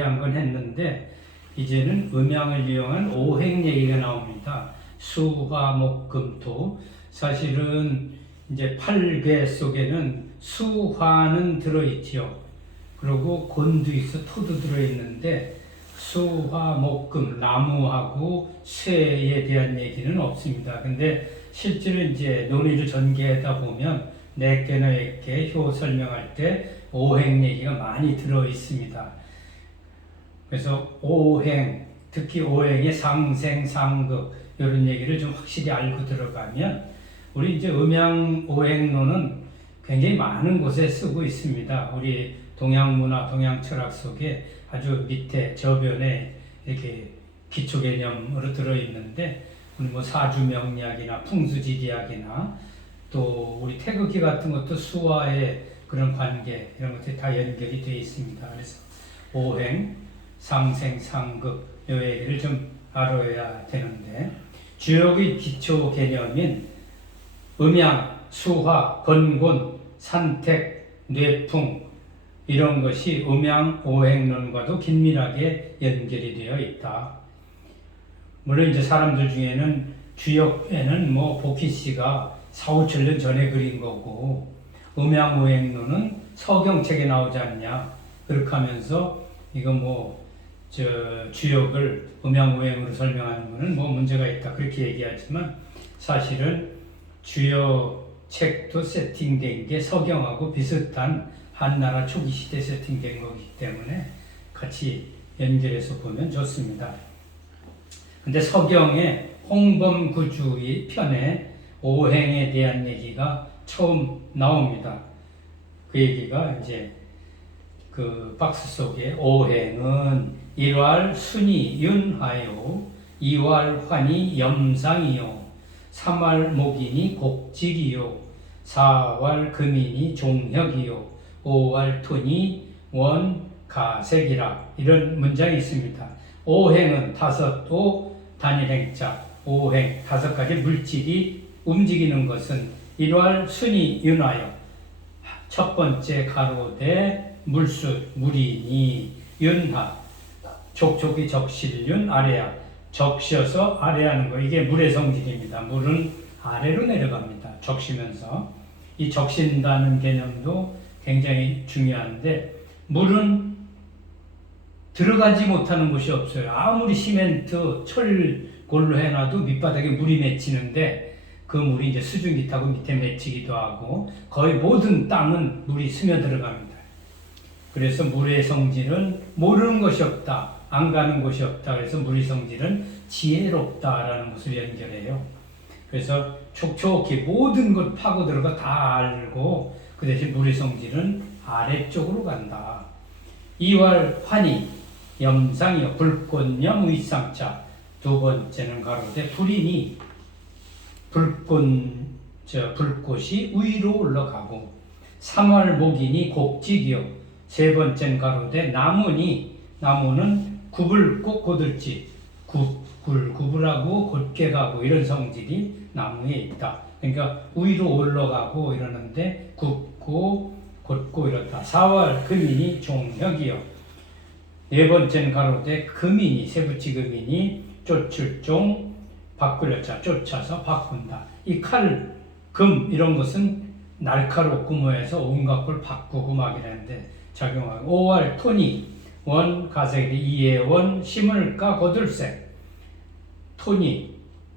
대한 건 했는데 이제는 음양을 이용한 오행 얘기가 나옵니다. 수, 화, 목, 금, 토. 사실은 이제 8개 속에는 수, 화는 들어있지요. 그리고 곤도 있어 토도 들어있는데 수, 화, 목, 금, 나무하고 쇠에 대한 얘기는 없습니다. 근데 실제로 이제 논의를 전개하다 보면 내께나 액계, 효 설명할 때 오행 얘기가 많이 들어 있습니다. 그래서 오행, 특히 오행의 상생, 상극 이런 얘기를 좀 확실히 알고 들어가면 우리 이제 음양 오행론은 굉장히 많은 곳에 쓰고 있습니다. 우리 동양 문화, 동양 철학 속에 아주 밑에 저변에 이렇게 기초 개념으로 들어 있는데 우리 뭐 사주명리학이나 풍수지리학이나 또 우리 태극기 같은 것도 수와의 그런 관계 이런 것들이 다 연결이 되어 있습니다. 그래서 오행, 상생, 상극 이 얘기를 좀 알아야 되는데 주역의 기초 개념인 음양, 수화, 건곤, 산택, 뇌풍 이런 것이 음양 오행론과도 긴밀하게 연결이 되어 있다. 물론 이제 사람들 중에는 주역에는 뭐 복희 씨가 4, 5천년 전에 그린 거고 음양 오행론은 서경책에 나오지 않냐 그렇게 하면서 이거 뭐 주역을 음양오행으로 설명하는 것은 뭐 문제가 있다 그렇게 얘기하지만 사실은 주역 책도 세팅된 게 서경하고 비슷한 한나라 초기 시대 세팅된 거기 때문에 같이 연결해서 보면 좋습니다. 근데 서경의 홍범구주의 편에 오행에 대한 얘기가 처음 나옵니다. 그 얘기가 이제 그 박스 속에 오행은 1월 순이 윤하요 2월 환이 염상이요 3월 목인이 곡직이요 4월 금인이 종혁이요 5월 토니 원가색이라 이런 문장이 있습니다. 오행은 다섯도 단일행자 오행 다섯 가지 물질이 움직이는 것은 1월 순이 윤하여 첫 번째 가로대 물수 물이니 윤하 족족이 적실윤 아래야 적셔서 아래하는 거 이게 물의 성질입니다. 물은 아래로 내려갑니다. 적시면서 이 적신다는 개념도 굉장히 중요한데 물은 들어가지 못하는 곳이 없어요. 아무리 시멘트 철골로 해놔도 밑바닥에 물이 맺히는데 그 물이 이제 수증기 타고 밑에 맺히기도 하고 거의 모든 땅은 물이 스며들어갑니다. 그래서 물의 성질은 모르는 것이 없다. 안 가는 곳이 없다. 그래서 물의 성질은 지혜롭다라는 것을 연결해요. 그래서 촉촉히 모든 것 파고 들어가 다 알고 그 대신 물의 성질은 아래쪽으로 간다. 2월 환희 염상이요 불꽃염 의상자 두 번째는 가로되 불이니 불꽃이 위로 올라가고 3월 목이니 곡직이요 세 번째는 가로되 나무는 굽을고 고들지 구불하고 곧게 가고 이런 성질이 나무에 있다. 그러니까 위로 올라가고 이러는데 굽고 곧고 이렇다. 4월 금인이 종혁이요 네 번째는 가로되 금인이 세부치 금인이 쫓을 종 바꾸려 자 쫓아서 바꾼다. 이 칼, 금 이런 것은 날카롭고 뭐해서 온갖 걸 바꾸고 막 이랬는데 작용하고 5월 토니 원 가색이 이해원 심을까 거들색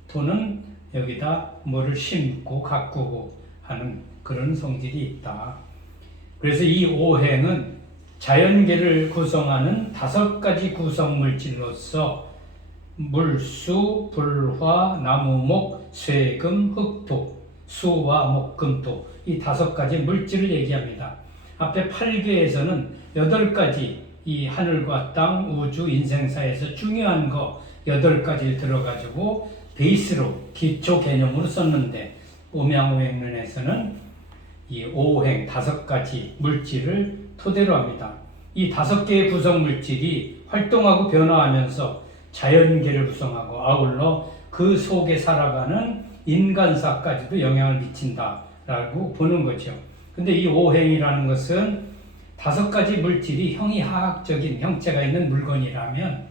토는 여기다 뭐를 심고 가꾸고 하는 그런 성질이 있다. 그래서 이 오행은 자연계를 구성하는 5가지 구성 물질로서 물수, 불화, 나무목, 쇠금, 흑토, 수와 목금토 이 5가지 물질을 얘기합니다. 앞에 8개에서는 8가지 이 하늘과 땅, 우주, 인생사에서 중요한 거 8가지를 들어가지고 베이스로 기초 개념으로 썼는데 음양오행론에서는 이 오행 5가지 물질을 토대로 합니다. 이 5개의 구성 물질이 활동하고 변화하면서 자연계를 구성하고 아울러 그 속에 살아가는 인간사까지도 영향을 미친다라고 보는 거죠. 근데 이 오행이라는 것은 다섯 가지 물질이 형이하학적인 형체가 있는 물건이라면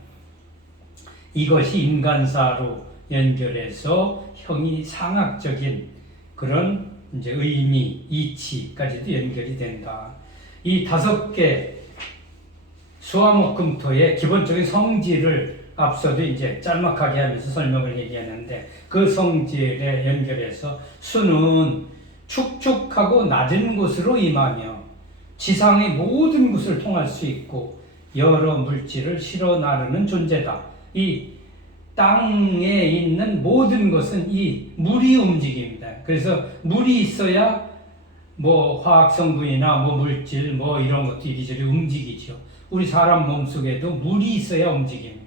이것이 인간사로 연결해서 형이상학적인 그런 이제 의미, 이치까지도 연결이 된다. 이 다섯 개 수화목금토의 기본적인 성질을 앞서도 이제 짤막하게 하면서 설명을 얘기했는데 그 성질에 연결해서 수는 축축하고 낮은 곳으로 임하며 지상의 모든 곳을 통할 수 있고 여러 물질을 실어 나르는 존재다. 이 땅에 있는 모든 것은 이 물이 움직입니다. 그래서 물이 있어야 뭐 화학 성분이나 뭐 물질 뭐 이런 것도 이리저리 움직이죠. 우리 사람 몸속에도 물이 있어야 움직입니다.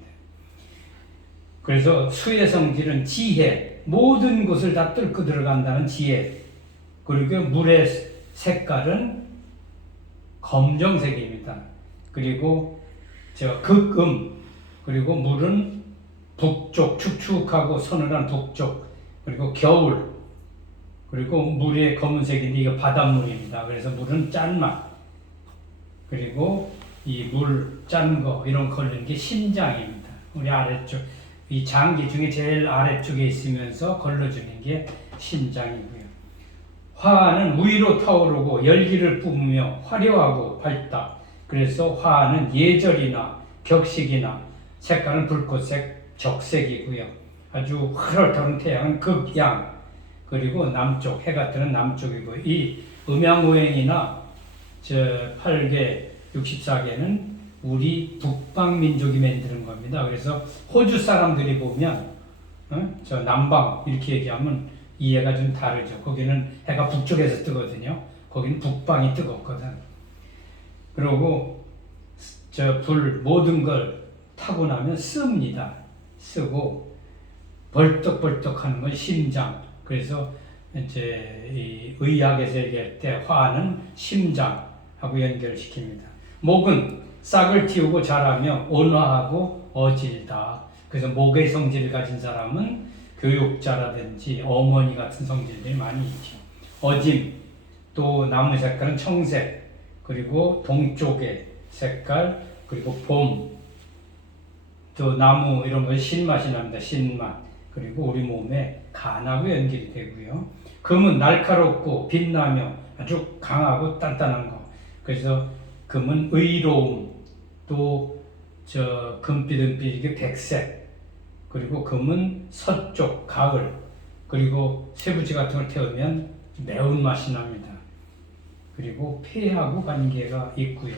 그래서 수의 성질은 지혜, 모든 것을 다 뚫고 들어간다는 지혜. 그리고 물의 색깔은 검정색입니다. 그리고 극음, 그리고 물은 북쪽, 축축하고 서늘한 북쪽, 그리고 겨울, 그리고 물의 검은색인데 이거 바닷물입니다. 그래서 물은 짠맛, 그리고 이 물 짠 거 이런 거 걸리는 게 심장입니다. 우리 아래쪽 이 장기 중에 제일 아래쪽에 있으면서 걸러주는 게 심장이고요. 화는 위로 타오르고 열기를 뿜으며 화려하고 밝다. 그래서 화는 예절이나 격식이나 색깔은 불꽃색, 적색이고요. 아주 흐릿한 태양은 극양, 그리고 남쪽, 해가 뜨는 남쪽이고 이 음양오행이나 8개, 64개는 우리 북방민족이 만드는 겁니다. 그래서 호주 사람들이 보면 저 남방 이렇게 얘기하면 이해가 좀 다르죠. 거기는 해가 북쪽에서 뜨거든요. 거기는 북방이 뜨겁거든. 그리고 불 모든 걸 타고 나면 씁니다. 쓰고 벌떡벌떡하는 건 심장. 그래서 이제 이 의학에서 얘기할 때 화는 심장하고 연결을 시킵니다. 목은 싹을 틔우고 자라며 온화하고 어질다. 그래서 목의 성질을 가진 사람은 교육자라든지 어머니 같은 성질들이 많이 있죠. 어짐, 또 나무 색깔은 청색, 그리고 동쪽의 색깔, 그리고 봄, 또 나무 이런 거 신맛이 납니다. 신맛. 그리고 우리 몸에 간하고 연결이 되고요. 금은 날카롭고 빛나며 아주 강하고 단단한 거. 그래서 금은 의로움, 또 금빛 이게 백색, 그리고 금은 서쪽 가을, 그리고 쇠붙이 같은 걸 태우면 매운맛이 납니다. 그리고 폐하고 관계가 있고요.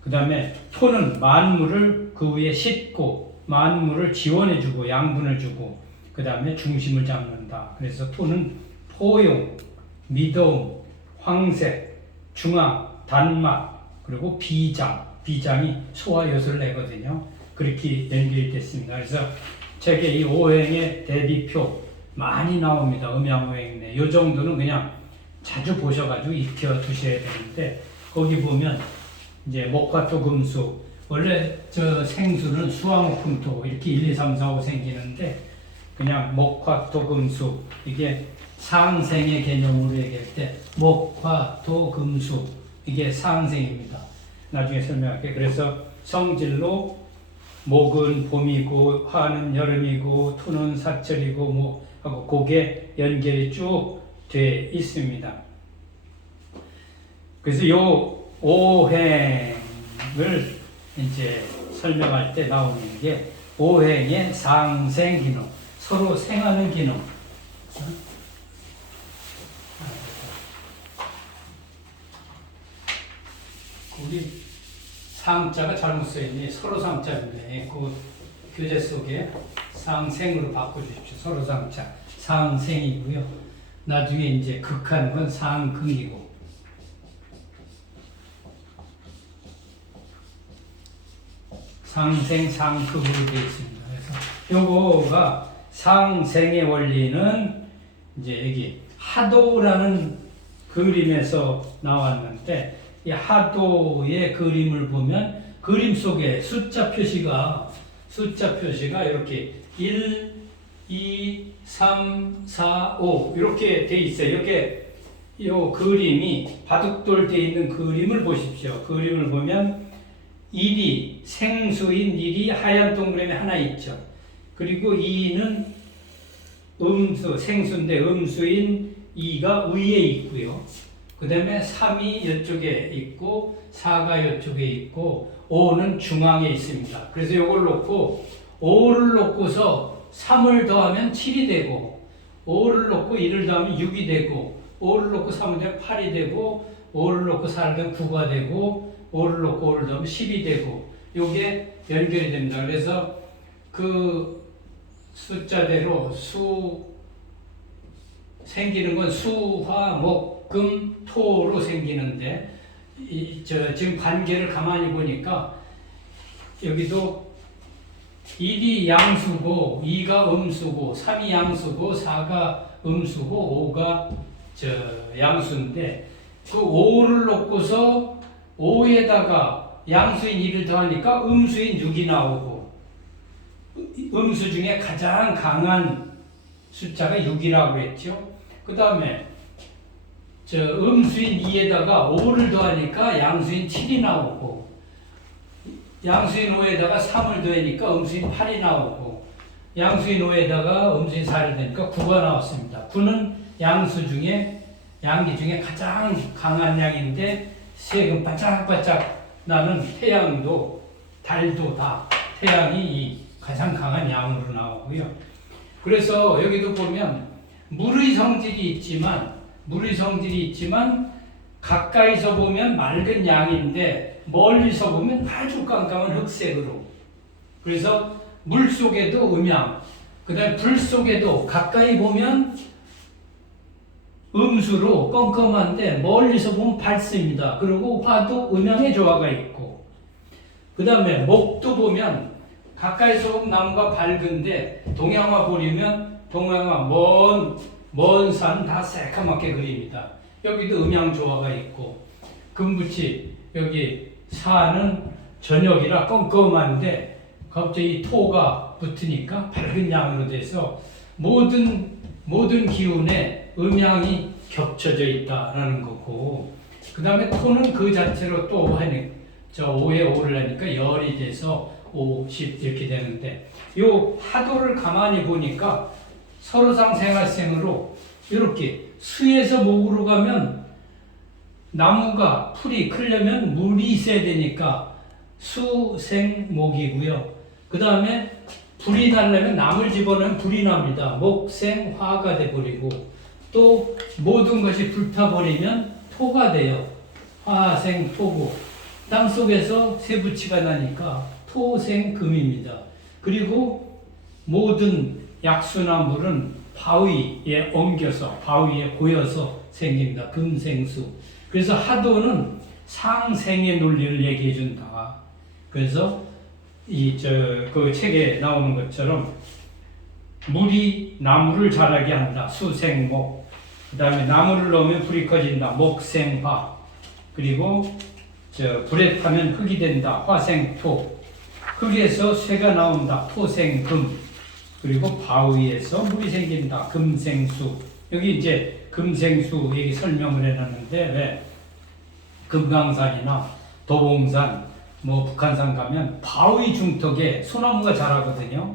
그 다음에 토는 만물을 그 위에 싣고 만물을 지원해주고 양분을 주고 그 다음에 중심을 잡는다. 그래서 토는 포용, 미더움, 황색, 중화, 단맛, 그리고 비장, 비장이 소화효소를 내거든요. 그렇게 연결이 됐습니다. 그래서 책에 이 오행의 대비표 많이 나옵니다. 음양오행 내. 이 정도는 그냥 자주 보셔가지고 익혀 두셔야 되는데 거기 보면 이제 목화토 금수, 원래 생수는 수화목금토 이렇게 1, 2, 3, 4, 5 생기는데 그냥 목화토 금수, 이게 상생의 개념으로 얘기할 때 목화토 금수, 이게 상생입니다. 나중에 설명할게요. 그래서 성질로 목은 봄이고 화는 여름이고 토는 사철이고 뭐 하고 그게 연결이 쭉 돼 있습니다. 그래서 요 오행을 이제 설명할 때 나오는 게 오행의 상생 기능, 서로 생하는 기능. 우리 상자가 잘못 써있네. 서로 상자인데 그 교재 속에 상생으로 바꿔주십시오. 서로 상자 상생이고요. 나중에 이제 극하는 건 상극이고. 상생 상극으로 되어 있습니다. 그래서 요거가 상생의 원리는 이제 여기 하도라는 그림에서 나왔는데 이 하도의 그림을 보면 그림 속에 숫자 표시가 이렇게 1, 2, 3, 4, 5 이렇게 돼 있어요. 이렇게 요 그림이 바둑돌 돼 있는 그림을 보십시오. 그림을 보면 일이 생수인 일이 하얀 동그라미 하나 있죠. 그리고 2는 생수인데 음수인 2가 위에 있고요. 그 다음에 3이 이쪽에 있고 4가 이쪽에 있고 5는 중앙에 있습니다. 그래서 이걸 놓고 5를 놓고서 3을 더하면 7이 되고 5를 놓고 1을 더하면 6이 되고 5를 놓고 3을 더하면 8이 되고 5를 놓고 4를 더하면 9가 되고 5를 놓고 5를 더하면 10이 되고 요게 연결이 됩니다. 그래서 그 숫자대로 생기는 건 수, 화, 목, 금, 토로 생기는데 지금 관계를 가만히 보니까 여기도 1이 양수고 2가 음수고 3이 양수고 4가 음수고 5가 양수인데 그 5를 놓고서 5에다가 양수인 1을 더하니까 음수인 6이 나오고 음수 중에 가장 강한 숫자가 6이라고 했죠. 그 다음에 음수인 2에다가 5를 더하니까 양수인 7이 나오고 양수인 5에다가 3을 더하니까 음수인 8이 나오고 양수인 5에다가 음수인 4를 더하니까 9가 나왔습니다. 9는 양기 중에 가장 강한 양인데 색은 반짝반짝 나는 태양도 달도 다 태양이 이 가장 강한 양으로 나오고요. 그래서 여기도 보면 물의 성질이 있지만 가까이서 보면 맑은 양인데 멀리서 보면 아주 깜깜한 흑색으로. 그래서 물 속에도 음양, 그 다음에 불 속에도 가까이 보면 음수로 껌껌한데 멀리서 보면 밝습니다. 그리고 화도 음양의 조화가 있고 그 다음에 목도 보면 가까이서 보면 나무가 밝은데 동양화 보려면 동양화 먼 산 다 새카맣게 그립니다. 여기도 음양 조화가 있고 금붙이 여기 사는 저녁이라 껌껌한데 갑자기 토가 붙으니까 밝은 양으로 돼서 모든 기운에 음양이 겹쳐져 있다라는 거고 그 다음에 토는 그 자체로 또 하니 5에 5를 하니까 열이 돼서 50 이렇게 되는데 요 하도를 가만히 보니까 서로상 생활생으로 이렇게 수에서 목으로 가면 나무가 풀이 크려면 물이 있어야 되니까 수생목이고요. 그 다음에 불이 나려면 나무를 집어넣으면 불이 납니다. 목생화가 돼버리고 또 모든 것이 불타버리면 토가 돼요. 화생토고 땅속에서 쇠붙이가 나니까 토생금입니다. 그리고 모든 약수나 물은 바위에 엉겨서 바위에 고여서 생깁니다. 금생수. 그래서 하도는 상생의 논리를 얘기해 준다. 그래서 그 책에 나오는 것처럼 물이 나무를 자라게 한다. 수생목. 그 다음에 나무를 넣으면 불이 커진다. 목생화. 그리고 불에 타면 흙이 된다. 화생토. 흙에서 쇠가 나온다. 토생금. 그리고 바위에서 물이 생긴다. 금생수. 여기 이제 금생수 얘기 설명을 해놨는데 왜 금강산이나 도봉산 북한산 가면 바위 중턱에 소나무가 자라거든요.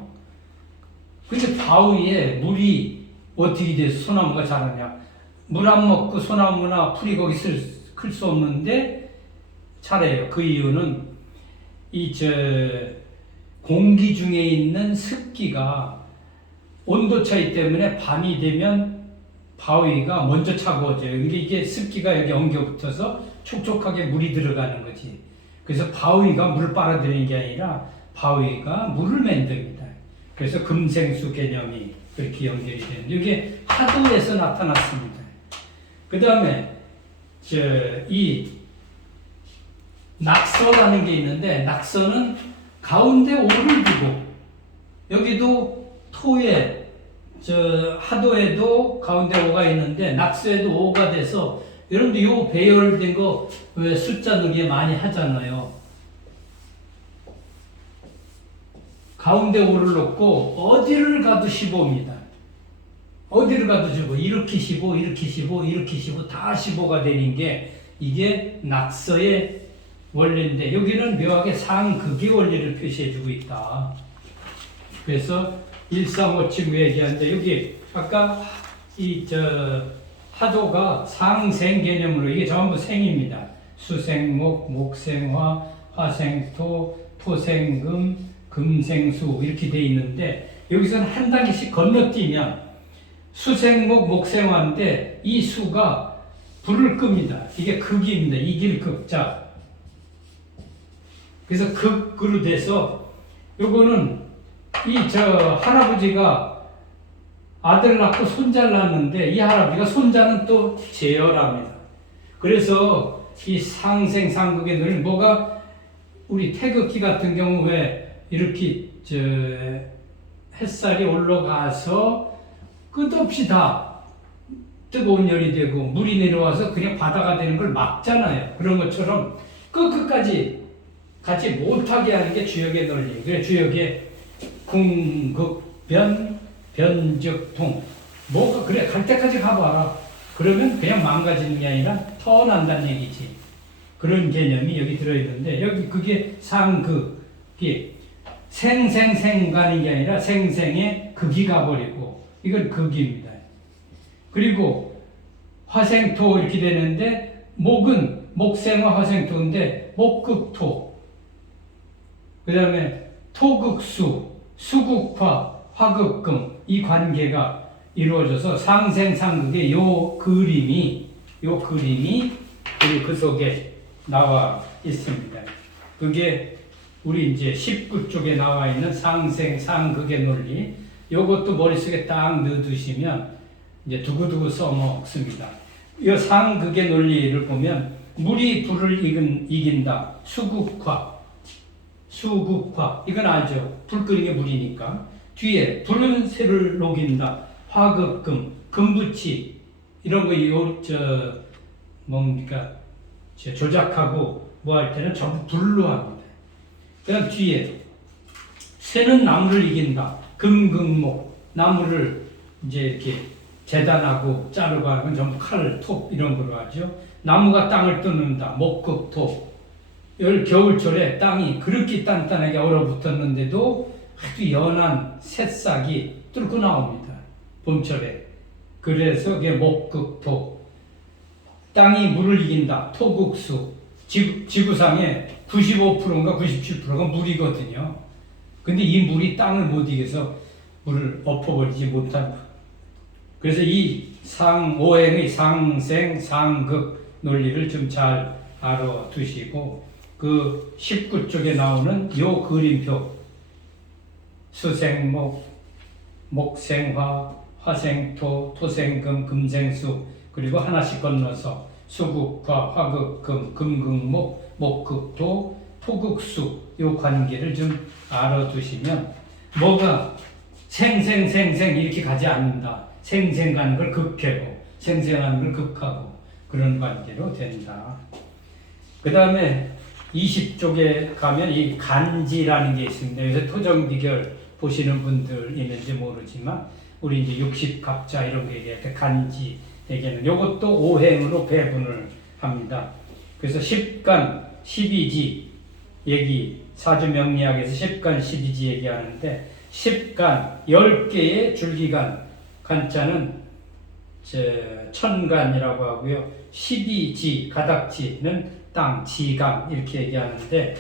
근데 바위에 물이 어떻게 돼서 소나무가 자라냐? 물 안 먹고 소나무나 풀이 거기 클 수 없는데 자라요. 그 이유는 공기 중에 있는 습기가 온도 차이 때문에 밤이 되면 바위가 먼저 차가워져요. 이게 습기가 여기 엉겨 붙어서 촉촉하게 물이 들어가는 거지. 그래서 바위가 물 빨아들이는 게 아니라 바위가 물을 만듭니다. 그래서 금생수 개념이 그렇게 연결이 되는 이게 하도에서 나타났습니다. 그 다음에 이 낙서라는 게 있는데 낙서는 가운데 오를 두고 여기도 토에 하도에도 가운데 오가 있는데 낙서에도 오가 돼서 여러분들 요 배열된 거 왜 숫자 넣기 많이 하잖아요. 가운데 오를 놓고 어디를 가도 15입니다. 어디를 가도 주고 이렇게 15, 이렇게 15, 이렇게 15 다 15가 되는 게 이게 낙서의 원리인데 여기는 묘하게 상극의 원리를 표시해주고 있다. 그래서 1357 얘기하는데 여기 아까 하도가 상생 개념으로 이게 전부 생입니다. 수생목, 목생화, 화생토, 토생금, 금생수 이렇게 돼 있는데 여기서는 한 단계씩 건너뛰면 수생목, 목생화인데 이 수가 불을 끕니다. 이게 극입니다. 이길 극자. 그래서 극으로 돼서 요거는 할아버지가 아들 낳고 손자를 낳았는데 이 할아버지가 손자는 또 제열합니다. 그래서 이 상생상극의 늘 뭐가 우리 태극기 같은 경우 왜 이렇게 햇살이 올라가서 끝없이 다 뜨거운 열이 되고 물이 내려와서 그냥 바다가 되는 걸 막잖아요. 그런 것처럼 끝까지 가지 못하게 하는 게 주역의 논리. 그래 주역의 궁극변 변적통 뭐가 그래 갈 때까지 가봐라. 그러면 그냥 망가지는 게 아니라 터난다는 얘기지. 그런 개념이 여기 들어있는데 여기 그게 상극이 생생생가는 게 아니라 생생의 극이 가버리고 이건 극입니다. 그리고 화생토 이렇게 되는데 목은 목생화 화생토인데 목극토 그 다음에 토극수 수극화 화극금 이 관계가 이루어져서 상생상극의 요 그림이 그 속에 나와 있습니다. 그게 우리 이제 19쪽에 나와 있는 상생상극의 논리 요것도 머릿속에 딱 넣어두시면 이제 두고두고 써먹습니다. 이 상극의 논리를 보면 물이 불을 이긴다. 수극화 이건 알죠. 불 끄는 게 물이니까. 뒤에 불은 새를 녹인다. 화극금, 금붙이 이런 거 뭡니까 조작하고 뭐 할 때는 전부 불로 합니다. 그다음 뒤에 새는 나무를 이긴다. 금극목 나무를 이제 이렇게 재단하고 자르고 하는 건 전부 칼, 톱 이런 거로 하죠. 나무가 땅을 뜯는다. 목극토 겨울철에 땅이 그렇게 단단하게 얼어붙었는데도 아주 연한 새싹이 뚫고 나옵니다. 봄철에. 그래서 그게 목극토. 땅이 물을 이긴다. 토극수. 지구상에 95%인가 97%가 물이거든요. 근데 이 물이 땅을 못 이겨서 물을 엎어버리지 못한다. 그래서 이 오행의 상생, 상극 논리를 좀 잘 알아두시고 그 19쪽에 나오는 요 그림표 수생목, 목생화, 화생토, 토생금, 금생수 그리고 하나씩 건너서 수극화, 화극금, 금극목, 목극토, 토극수 요 관계를 좀 알아두시면 뭐가 생생생생 이렇게 가지 않는다. 생생가는 걸 극해고 생생하는 걸 극하고 그런 관계로 된다. 그 다음에 20쪽에 가면 이 간지라는 게 있습니다. 요새 토정비결 보시는 분들 있는지 모르지만 우리 이제 60갑자 이런 거 얘기할 때 간지 얘기하는 요것도 오행으로 배분을 합니다. 그래서 10간 12지 얘기 사주명리학에서 10간 12지 얘기하는데 10간 10개의 줄기간 간자는 천간이라고 하고요. 12지 가닥지는 땅, 지감 이렇게 얘기하는데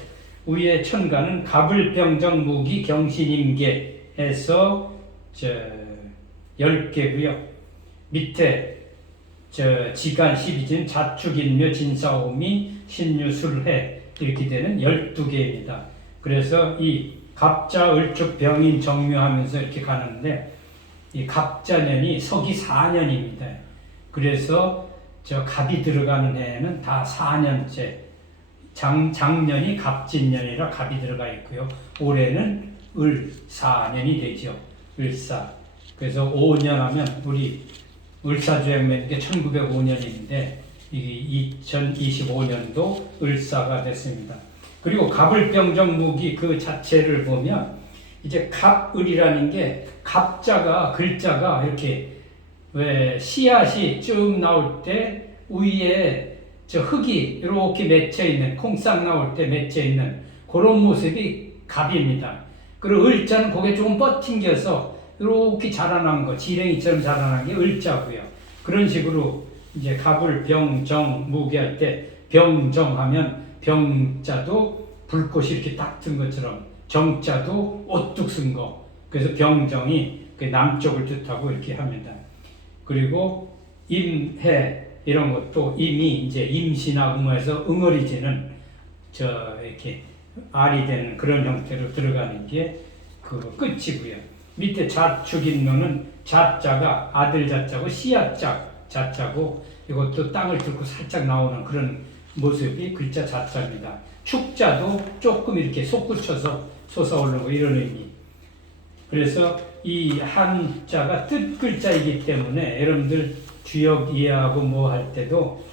위에 천간은 갑을병정 무기 경신임계에서 10개고요. 밑에 지간 12지는 자축인묘 진사오미 신유술해 이렇게 되는 12개입니다. 그래서 이 갑자 을축 병인 정묘하면서 이렇게 가는데 이 갑자년이 서기 4년입니다. 그래서 갑이 들어가는 해에는 다 4년째 작년이 갑진년이라 갑이 들어가 있고요. 올해는 을사년이 되죠. 을사. 그래서 5년 하면 우리 을사주행면 게 1905년인데 이게 2025년도 을사가 됐습니다. 그리고 갑을병정 무기 그 자체를 보면 이제 갑을이라는 게 갑자가 글자가 이렇게 왜 씨앗이 쭉 나올 때 위에 저 흙이 이렇게 맺혀 있는, 콩싹 나올 때 맺혀 있는 그런 모습이 갑입니다. 그리고 을자는 거기에 조금 뻗팅겨서 이렇게 자라난 거, 지렁이처럼 자라난 게 을자고요. 그런 식으로 이제 갑을 병정 무기할 때 병정하면 병자도 불꽃이 이렇게 딱 든 것처럼 정자도 오뚝 쓴 거. 그래서 병정이 그 남쪽을 뜻하고 이렇게 합니다. 그리고 임해 이런 것도 임이 이제 임시나 음어에서 응어리지는 저 이렇게 알이 되는 그런 형태로 들어가는 게 그 끝이고요. 밑에 자축인묘는 자자가 아들 자자고 씨앗자 자자고 이것도 땅을 뚫고 살짝 나오는 그런 모습이 글자 자자입니다. 축자도 조금 이렇게 솟구쳐서 솟아오르고 이런 의미. 그래서 이 한자가 뜻 글자이기 때문에 여러분들 주역 이해하고 뭐 할 때도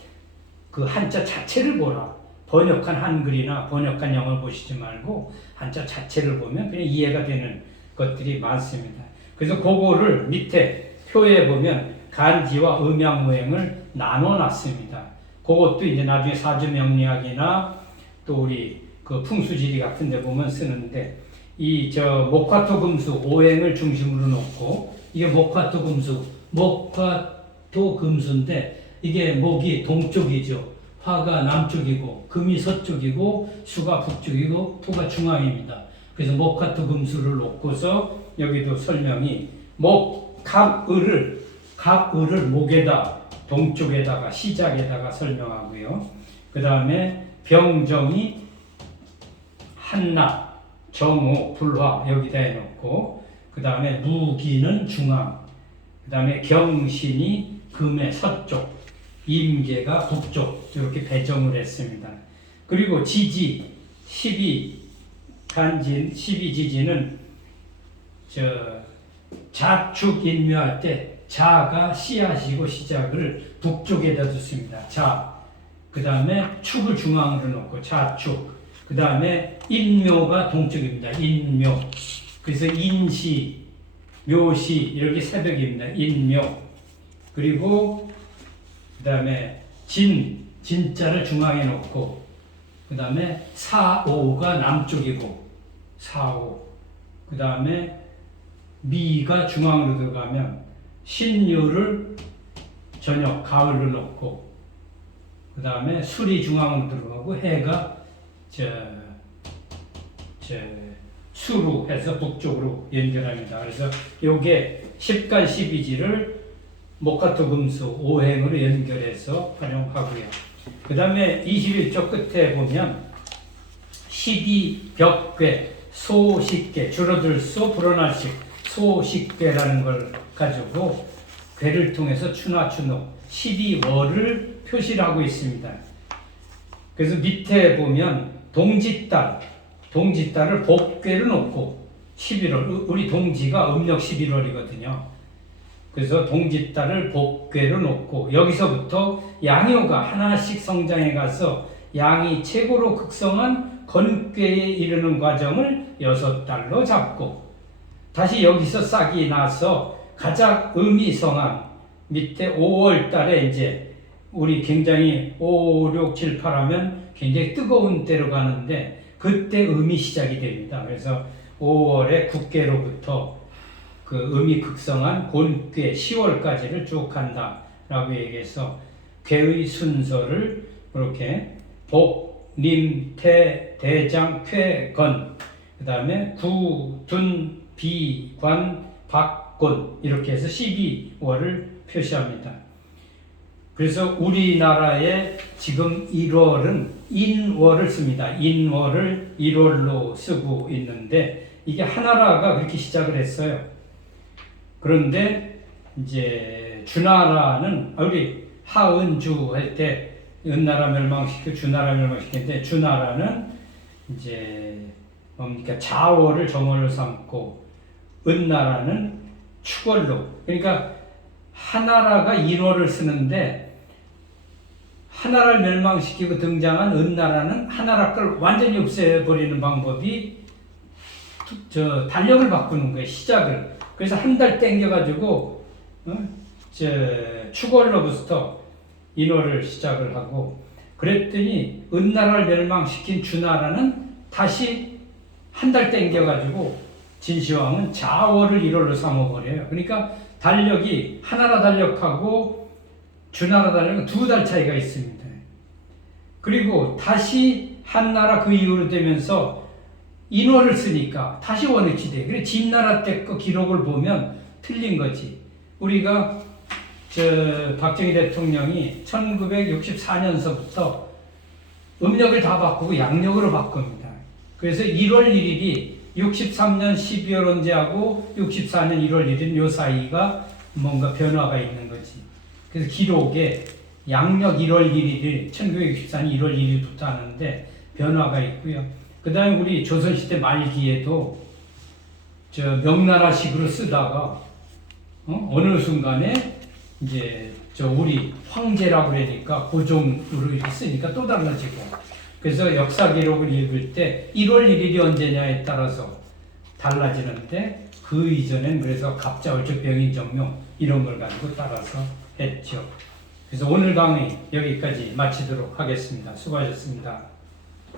그 한자 자체를 보라. 번역한 한글이나 번역한 영어를 보시지 말고 한자 자체를 보면 그냥 이해가 되는 것들이 많습니다. 그래서 그거를 밑에 표에 보면 간지와 음양무행을 나눠 놨습니다. 그것도 이제 나중에 사주명리학이나 또 우리 그 풍수지리 같은 데 보면 쓰는데 이 저 목화토 금수 오행을 중심으로 놓고 이게 목화토 금수, 목화토 금수인데 이게 목이 동쪽이죠. 화가 남쪽이고 금이 서쪽이고 수가 북쪽이고 토가 중앙입니다. 그래서 목화토 금수를 놓고서 여기도 설명이 갑을을 목에다 동쪽에다가 시작에다가 설명하고요. 그 다음에 병정이 한납, 정오, 불화 여기다 해놓고 그 다음에 무기는 중앙, 그 다음에 경신이 금의 서쪽, 임계가 북쪽 이렇게 배정을 했습니다. 그리고 지지, 12지지는 자축인묘할 때 자가 씨앗이고 시작을 북쪽에다 두습니다. 자, 그 다음에 축을 중앙으로 놓고 자축, 그 다음에 인묘가 동쪽입니다. 인묘. 그래서 인시, 묘시 이렇게 새벽입니다. 인묘. 그리고 그 다음에 진자를 중앙에 놓고 그 다음에 사오가 남쪽이고 사오. 그 다음에 미가 중앙으로 들어가면 신유를 저녁 가을을 놓고 그 다음에 술이 중앙으로 들어가고 해가 수로 해서 북쪽으로 연결합니다. 그래서 요게 10간 12지를 목화토 금수 오행으로 연결해서 활용하고요. 그 다음에 21쪽 끝에 보면 12벽괴, 소식괴, 줄어들 소, 불어날 식, 소식괴라는 걸 가지고 괴를 통해서 추나추노 12월을 표시를 하고 있습니다. 그래서 밑에 보면 동짓달을 복괴로 놓고 11월, 우리 동지가 음력 11월이거든요. 그래서 동짓달을 복괴로 놓고 여기서부터 양효가 하나씩 성장해 가서 양이 최고로 극성한 건괴에 이르는 과정을 6달로 잡고 다시 여기서 싹이 나서 가장 음이성한 밑에 5월 달에 이제 우리 굉장히 5, 6, 7, 8 하면 굉장히 뜨거운 때로 가는데 그때 음이 시작이 됩니다. 그래서 5월에 국괴로부터 그 음이 극성한 곤괴 10월까지를 쭉 간다라고 얘기해서 괴의 순서를 이렇게 복, 림, 태, 대장, 쾌, 건, 그 다음에 구, 둔, 비, 관, 박곤 이렇게 해서 12월을 표시합니다. 그래서 우리나라에 지금 1월은 인월을 씁니다. 인월을 1월로 쓰고 있는데 이게 하나라가 그렇게 시작을 했어요. 그런데 이제 주나라는 우리 하은주 할 때 은나라 멸망시키고 주나라 멸망시키는데 주나라는 이제 뭡니까 자월을 정월로 삼고 은나라는 축월로 그러니까 하나라가 1월을 쓰는데 하나라를 멸망시키고 등장한 은나라는 하나라 걸 완전히 없애버리는 방법이 달력을 바꾸는 거예요. 시작을. 그래서 한 달 땡겨가지고 추걸로부터 인호를 시작을 하고 그랬더니 은나라를 멸망시킨 주나라는 다시 한 달 땡겨가지고 진시황은 자월을 1월로 삼아버려요. 그러니까 달력이 하나라 달력하고 주나라 달력은 2달 차이가 있습니다. 그리고 다시 한나라 그 이후로 되면서 인월을 쓰니까 다시 원위치돼. 그래 진나라 때 그 기록을 보면 틀린 거지. 우리가 박정희 대통령이 1964년서부터 음력을 다 바꾸고 양력으로 바꿉니다. 그래서 1월 1일이 63년 12월 언제하고 64년 1월 1일 요 사이가 뭔가 변화가 있는 거지. 그래서 기록에 양력 1월 1일 1964년 1월 1일부터 하는데 변화가 있고요. 그 다음에 우리 조선시대 말기에도 명나라식으로 쓰다가 어느 순간에 이제 우리 황제라고 그러니까 고종으로 이렇게 쓰니까 또 달라지고. 그래서 역사 기록을 읽을 때 1월 1일이 언제냐에 따라서 달라지는데 그 이전엔 그래서 갑자월적 병인정묘 이런 걸 가지고 따라서 했죠. 그래서 오늘 강의 여기까지 마치도록 하겠습니다. 수고하셨습니다.